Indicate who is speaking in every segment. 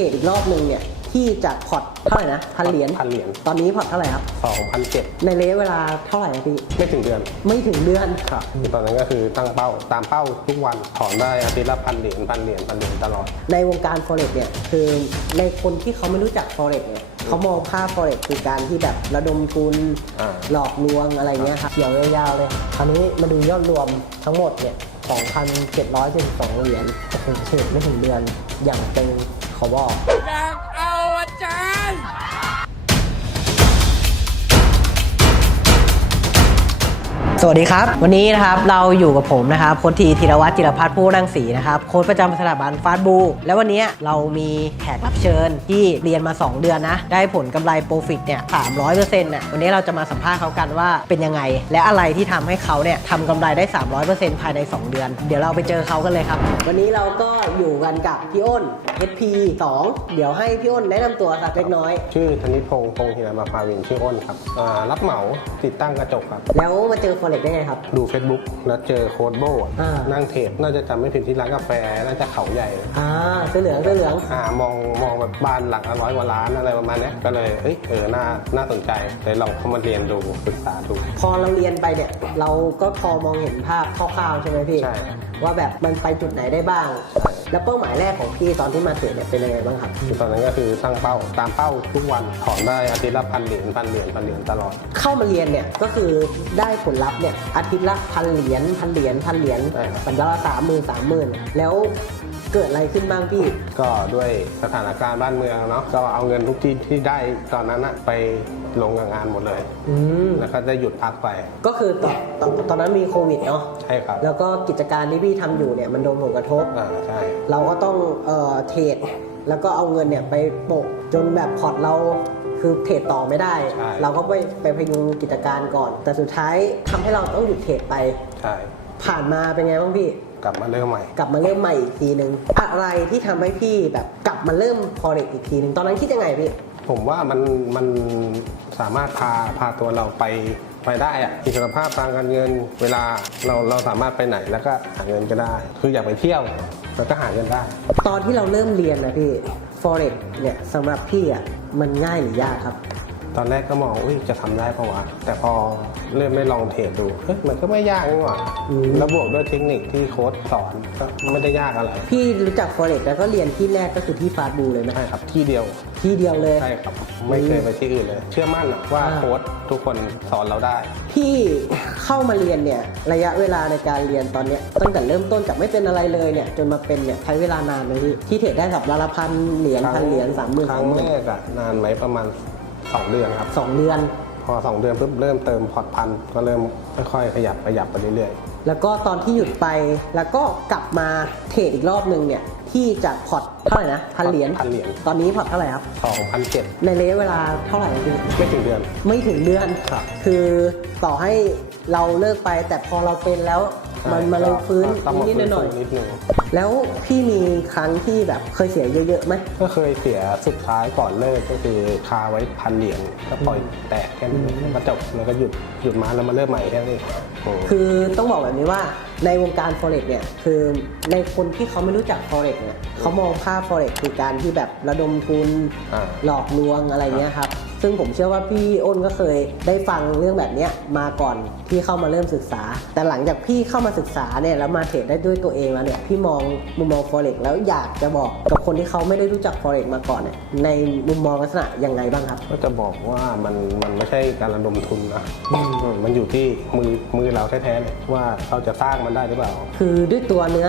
Speaker 1: รดอีกรอบหนึ่งเนี่ยที่จากพอร์ตเท่าไหร่นะพันเหรียญ
Speaker 2: พันเหรียญ
Speaker 1: ตอนนี้พอร์ตเท่าไหร่ครับ
Speaker 2: สองพันเจ็ด
Speaker 1: ในระยะเวลาเท่าไหร่นะพี่
Speaker 2: ไม่ถึงเดือน
Speaker 1: ไม่ถึงเดือน
Speaker 2: ครับตอนนั้นก็คือตั้งเป้าตามเป้าทุกวันถอนได้อาทิตย์ละพันเหรียญพันเหรียญพันเหรียญตลอด
Speaker 1: ในวงการ forex เนี่ยคือในคนที่เขาไม่รู้จัก forex เนี่ยเขามองภาพ forex คือการที่แบบระดมทุน
Speaker 2: อ่า
Speaker 1: หลอกลวงอะไรเงี้ยครับเกี่ยวยาวๆเลยคราวนี้มาดูยอดรวมทั้งหมดเนี่ย2,772เหรียญโอ้โหเฉดไม่ถึงเดือนอย่างเป็น ขอบอก
Speaker 3: รัก
Speaker 1: สวัสดีครับ วันนี้นะครับเราอยู่กับผมนะครับโค้ชทีธีรวัตรจิรพัฒน์ผู้รังสีนะครับโค้ชประจำสถาบันฟาสบู แล้ววันนี้เรามีแขกรับเชิญที่เรียนมา 2 เดือนนะ ได้ผลกำไรโปรฟิตเนี่ย300%น่ะวันนี้เราจะมาสัมภาษณ์เขากันว่าเป็นยังไง และอะไรที่ทำให้เขาเนี่ยทำกำไรได้ 300%ภายใน 2 เดือน เดี๋ยวเราไปเจอเขากันเลยครับ วันนี้เราก็อยู่กันกับพี่อ้น SP 2 เดี๋ยวให้พี่อ้นแนะนำตัวสักเล็กน้อย
Speaker 2: ชื่อธนิตพงษ์พงศ์หินามาภาวินชื่ออ้นครับอ่ารับเหมาติดตั้งกระจกครับ
Speaker 1: แล้วมาเจอ forex ได้ไงครับ
Speaker 2: ดู Facebook แล้วเจอโค้ดโบอะ
Speaker 1: อ่านั่
Speaker 2: นั่งเทรดน่าจะจำไม่ผิดที่ร้านกาแฟน่าจะเขาใหญ่เลย
Speaker 1: อ่าเสื้อเหลืองเสื้อเหลือง
Speaker 2: อ่ามองมองแบบบ้านหลังละร้อยกว่าล้านอะไรประมาณเนี้ยก็เลยเอ้ยเออน่าน่าสนใจเลยลองเข้ามาเรียนดูศึกษาดู
Speaker 1: พอเราเรียนไปเนี่ย เราก็พอมองเห็นภาพคร่าวๆใช่ไหมพี่
Speaker 2: ใช่
Speaker 1: ว่าแบบมันไปจุดไหนได้บ้าง แล้วเป้าหมายแรกของพี่ตอนที่มาเทรดเนี่ยเป็นยังไงบ้างครับ
Speaker 2: ตอนนั้นก็คือตั้งเป้าตามเป้าทุกวันถอนได้อาทิตย์ละพันเหรียญพันเหรียญพันเหรียญตลอด
Speaker 1: เข้ามาเรียนเนี่ยก็คือได้ผลลัพธ์เนี่ยอาทิตย์ละพันเหรียญพันเหรียญพันเหรียญ
Speaker 2: ใช่ครับ
Speaker 1: สัปดาห์ละสามหมื่นสามหมื่นแล้ว เกิดอะไรขึ้นบ้างพี่
Speaker 2: ก็ด้วยสถานการณ์บ้านเมืองเนาะก็เอาเงินทุกที่ที่ได้ตอนนั้นอะไปลงกับงานหมดเลย
Speaker 1: อืม
Speaker 2: แล้วก็ได้หยุดพักไป
Speaker 1: ก็คือตอนตอนตอนนั้นมีโควิดเนาะ
Speaker 2: ใช่ครับ
Speaker 1: แล้วก็กิจการที่พี่ทำอยู่เนี่ยมันโดนผลกระทบ
Speaker 2: อ่าใช่
Speaker 1: เราก็ต้องเอ่อเทรดแล้วก็เอาเงินเนี่ยไปโปะจนแบบพอร์ตเราคือเทรดต่อไม่ได้
Speaker 2: ใช่
Speaker 1: เราก็ไปไปพยุงกิจการก่อน แต่สุดท้ายทำให้เราต้องหยุดเทรดไป
Speaker 2: ใช่
Speaker 1: ผ่านมาเป็นไงบ้างพี่
Speaker 2: กลับมาเริ่มใหม่
Speaker 1: กลับมาเริ่มใหม่อีกทีนึงอะไรที่ทำให้พี่แบบกลับมาเริ่มพอเรกอีกทีนึงตอนนั้นคิดยังไงพี่
Speaker 2: ผมว่ามันมันสามารถพาพาตัวเราไปไปได้อะอิสรภาพทางการเงินเวลาเราเราสามารถไปไหนแล้วก็หาเงินก็ได้ คืออยากไปเที่ยวแล้วก็หาเงินได้
Speaker 1: ตอนที่เราเริ่มเรียนนะพี่ forex เนี่ยสำหรับพี่อะมันง่ายหรือยากครับ
Speaker 2: ตอนแรกก็มองอุ้ยจะทำได้ปะวะแต่พอเริ่มได้ลองเทรดดูเฮ้ยมันก็ไม่ยากนี่หว่า
Speaker 1: อืม
Speaker 2: แล้วบวกด้วยเทคนิคที่โค้ชสอนก็ไม่ได้ยากอะไร
Speaker 1: พี่รู้จัก forex แล้วก็เรียนที่แรกก็คือที่ฟาสบูเลยไหม
Speaker 2: ใช่ครับที่เดียว
Speaker 1: ที่เดียวเลย
Speaker 2: ใช่ครับไม่เคยไปที่อื่นเลย เชื่อมั่นอะว่า
Speaker 1: อ่า
Speaker 2: โค้ชทุกคนสอนเราได้
Speaker 1: พี่เข้ามาเรียนเนี่ยระยะเวลาในการเรียนตอนเนี้ยตั้งแต่เริ่มต้นจากไม่เป็นอะไรเลยเนี่ยจนมาเป็นเนี่ยใช้เวลานานไหมพี่ที่เทรดได้สัปดาห์ละพันเหรียญพันเหรียญสามหมื่น
Speaker 2: ค
Speaker 1: สา
Speaker 2: รั้
Speaker 1: ม
Speaker 2: ง
Speaker 1: หมื่
Speaker 2: แร
Speaker 1: น
Speaker 2: กอะนานไหมประมาณ 2เดือนครับ
Speaker 1: สองเดือน
Speaker 2: พอ2เดือนปุ๊บเริ่มเติมพอร์ตพันก็เริ่มค่อยๆขยับขยับไปเรื่อย
Speaker 1: แล้วก็ตอนที่หยุดไปแล้วก็กลับมาเทรดอีกรอบหนึ่งเนี่ยที่จากพอร์ตเท่าไหร่นะพันเหรียญ
Speaker 2: พันเหรียญ
Speaker 1: ตอนนี้พอร์ตเท่าไหร่ครับ
Speaker 2: 2,007
Speaker 1: ในระยะเวลาเท่าไหร่นะพี่
Speaker 2: ไม่ถึงเดือน
Speaker 1: ไม่ถึงเดือน
Speaker 2: ครับ
Speaker 1: คือต่อให้เราเลิกไปแต่พอเราเป็นแล้ว มันมาเลยฟื้น
Speaker 2: ต้องมา
Speaker 1: นิด
Speaker 2: ฟื้น
Speaker 1: ๆหน่อย
Speaker 2: นิดนึง
Speaker 1: ๆแล้วพี่มีครั้งที่แบบเคยเสียเยอะๆไหม
Speaker 2: ก็เคยเสียสุดท้ายก่อนเลิกก็คือคาไว้พันเหรียญก็ปล่อยแตกแค่นี้แล้วก็จบแล้วก็หยุดหยุดมาแล้วมาเริ่มใหม่แค่นี้โอ้
Speaker 1: คือต้องบอกแบบนี้ว่าในวงการ forex เนี่ยคือในคนที่เขาไม่รู้จัก forex เนี่ยเขามองภาพ forex คือการที่แบบระดมทุน
Speaker 2: อ่า
Speaker 1: หลอกลวงอะไรเงี้ยครับ ซึ่งผมเชื่อว่าพี่อ้นก็เคยได้ฟังเรื่องแบบเนี้ยมาก่อนที่เข้ามาเริ่มศึกษา แต่หลังจากพี่เข้ามาศึกษาเนี่ยแล้วมาเทรดได้ด้วยตัวเองแล้วเนี่ยพี่มองมุมมอง forex แล้วอยากจะบอกกับคนที่เขาไม่ได้รู้จัก forex มาก่อนเนี่ยในมุมมองลักษณะยังไงบ้างครับ
Speaker 2: ก็จะบอกว่ามันมันไม่ใช่การระดมทุนนะอืมมันอยู่ที่มือมือเราแท้ๆเลยว่าเราจะสร้างมันได้หรือเปล่า
Speaker 1: คือด้วยตัวเนื้อ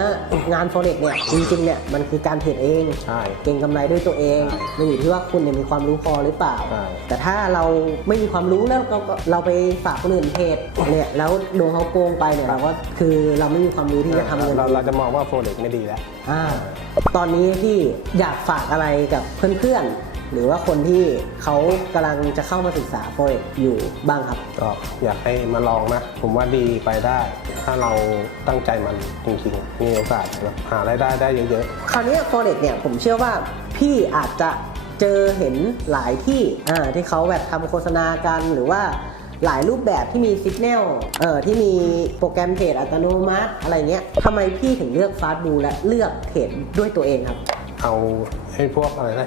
Speaker 1: งาน forex เนี่ยจริงๆเนี่ยมันคือการเทรดเอง
Speaker 2: ใช่
Speaker 1: เก่งกำไรด้วยตัวเอง
Speaker 2: ใช่
Speaker 1: มันอยู่ที่ว่าคุณเนี่ยมีความรู้พอหรือเปล่า
Speaker 2: ใช่
Speaker 1: แต่ถ้าเราไม่มีความรู้แล้วเราก็เราไปฝากคนอื่นเทรดเนี่ยแล้วโดนเขาโกงไปเนี่ยเราก็คือเราไม่มีความรู้ที่จะทำเงิน
Speaker 2: เราเราจะมองว่าโฟเด็กไม่ดีแล้ว
Speaker 1: อ่าตอนนี้พี่อยากฝากอะไรกับเพื่อนๆ หรือว่าคนที่เขากำลังจะเข้ามาศึกษา forex อยู่บ้างครับ
Speaker 2: ก็อยากให้มาลองนะ ผมว่าดีไปได้ ถ้าเราตั้งใจมันจริงๆ มีโอกาสแบบหารายได้ได้เยอะ
Speaker 1: คราวนี้ forex เนี่ยผมเชื่อว่าพี่อาจจะ เจอเห็นหลายที่อ่าที่เขาแบบทำโฆษณากันหรือว่าหลายรูปแบบที่มีสิกแนลเอ่อที่มีโปรแกรมเทรดอัตโนมัติอะไรเงี้ยทำไมพี่ถึงเลือกฟาสต์บูและเลือกเทรดด้วยตัวเองครับ
Speaker 2: เอาให้พวกอะไรนะ